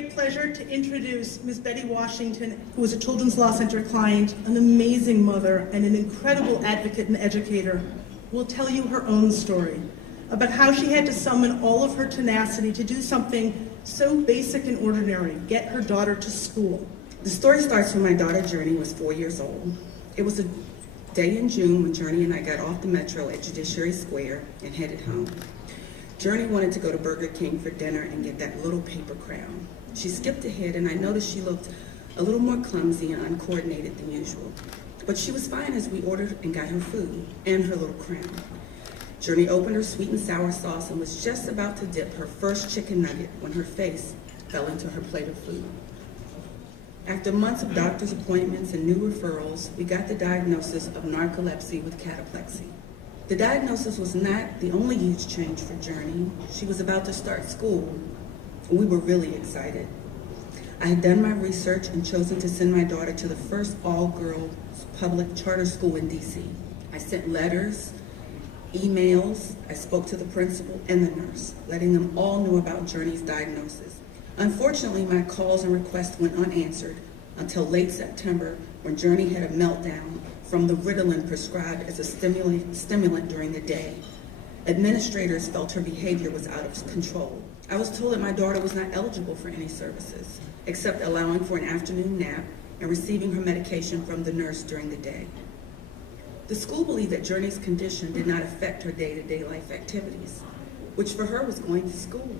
great pleasure to introduce Ms. Betty Washington, who is a Children's Law Center client, an amazing mother, and an incredible advocate and educator, who will tell you her own story about how she had to summon all of her tenacity to do something so basic and ordinary, get her daughter to school. The story starts when my daughter Journey was 4 years old. It was a day in June when Journey and I got off the metro at Judiciary Square and headed home. Journey wanted to go to Burger King for dinner and get that little paper crown. She skipped ahead and I noticed she looked a little more clumsy and uncoordinated than usual. But she was fine as we ordered and got her food and her little crown. Journey opened her sweet and sour sauce and was just about to dip her first chicken nugget when her face fell into her plate of food. After months of doctor's appointments and new referrals, we got the diagnosis of narcolepsy with cataplexy. The diagnosis was not the only huge change for Journey. She was about to start school, and we were really excited. I had done my research and chosen to send my daughter to the first all-girls public charter school in DC. I sent letters, emails, I spoke to the principal and the nurse, letting them all know about Journey's diagnosis. Unfortunately, my calls and requests went unanswered until late September when Journey had a meltdown from the Ritalin prescribed as a stimulant during the day. Administrators felt her behavior was out of control. I was told that my daughter was not eligible for any services, except allowing for an afternoon nap and receiving her medication from the nurse during the day. The school believed that Journey's condition did not affect her day-to-day life activities, which for her was going to school.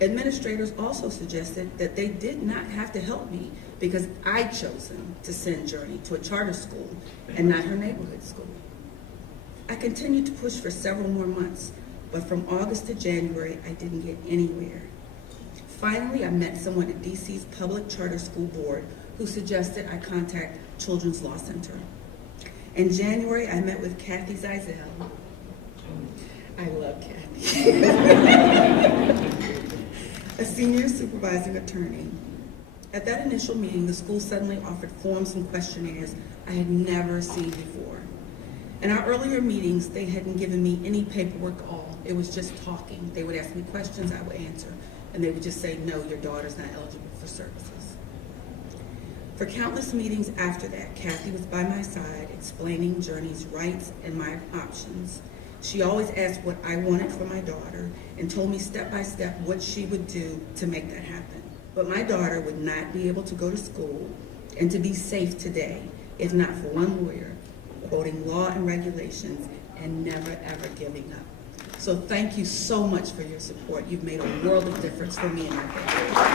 Administrators also suggested that they did not have to help me because I'd chosen to send Journey to a charter school and not her neighborhood school. I continued to push for several more months, but from August to January, I didn't get anywhere. Finally, I met someone at DC's public charter school board who suggested I contact Children's Law Center. In January, I met with Kathy Zeisel. I love Kathy. A senior supervising attorney. At that initial meeting, the school suddenly offered forms and questionnaires I had never seen before. In our earlier meetings, they hadn't given me any paperwork at all. It was just talking. They would ask me questions, I would answer, and they would just say, no, your daughter's not eligible for services. For countless meetings after that, Kathy was by my side explaining Journey's rights and my options. She always asked what I wanted for my daughter and told me step by step what she would do to make that happen. But my daughter would not be able to go to school and to be safe today if not for one lawyer quoting law and regulations and never ever giving up. So thank you so much for your support. You've made a world of difference for me and my family.